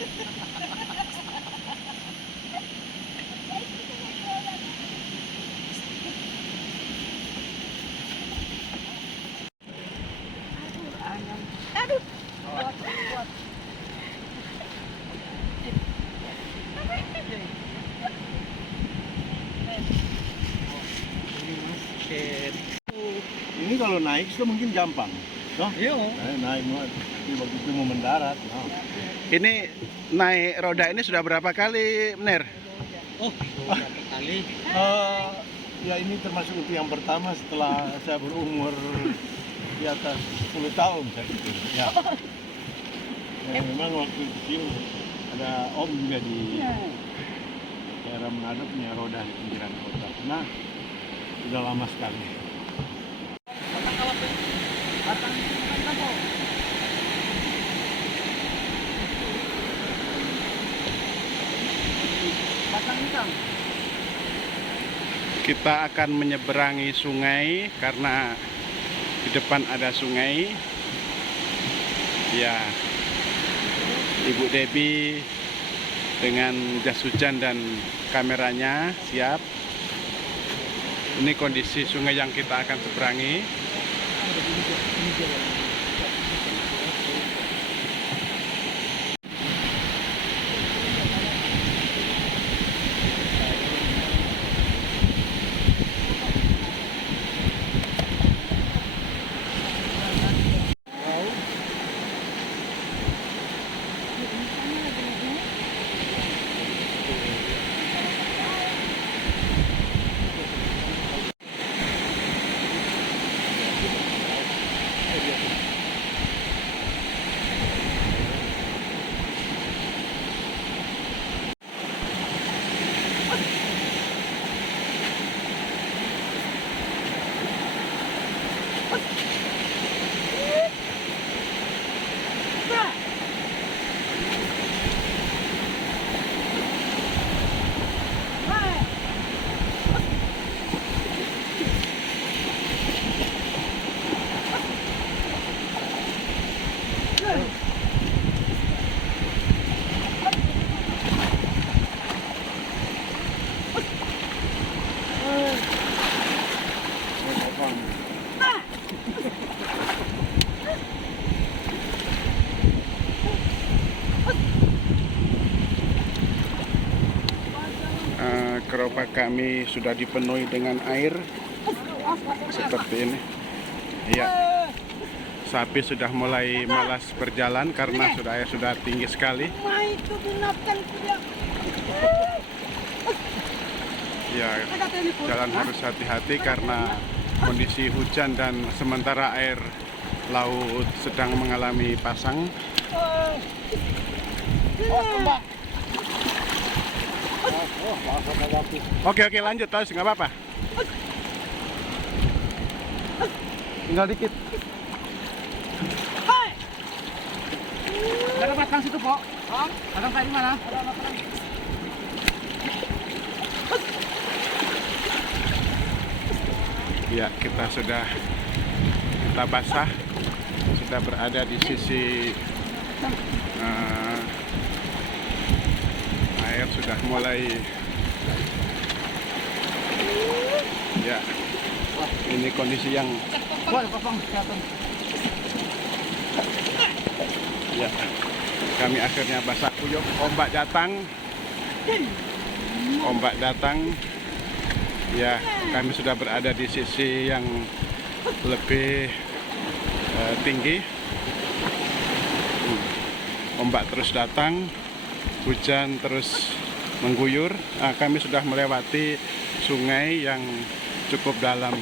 Aduh, kuat. Ini kalau naik itu mungkin gampang, toh? Iya. Naik begitu mau mendarat. No. Ini naik roda ini sudah berapa kali, Mener? Oh, berapa kali? Ya ini termasuk untuk yang pertama setelah saya berumur di atas 10 tahun saya pikir. Ya. Memang waktu kecil ada om juga di daerah Manado punya roda di pinggiran kota. Nah, sudah lama sekali. Kita akan menyeberangi sungai karena di depan ada sungai. Ya, Ibu Debbie dengan jas hujan dan kameranya siap. Ini kondisi sungai yang kita akan seberangi. Gerobak kami sudah dipenuhi dengan air seperti ini. Iya, sapi sudah mulai malas berjalan karena air sudah tinggi sekali. Ya, jalan harus hati-hati karena kondisi hujan dan sementara air laut sedang mengalami pasang. Oke, lanjut terus, nggak apa-apa. Tinggal dikit. Ada pasang situ, Pok. Pasang tadi mana? Ya, kita basah, sudah berada di sisi air sudah mulai. Ya, ini kondisi yang ya, kami akhirnya basah kuyup. Ombak datang. Ya, kami sudah berada di sisi yang lebih tinggi. Ombak terus datang, hujan terus mengguyur. Kami sudah melewati sungai yang cukup dalam.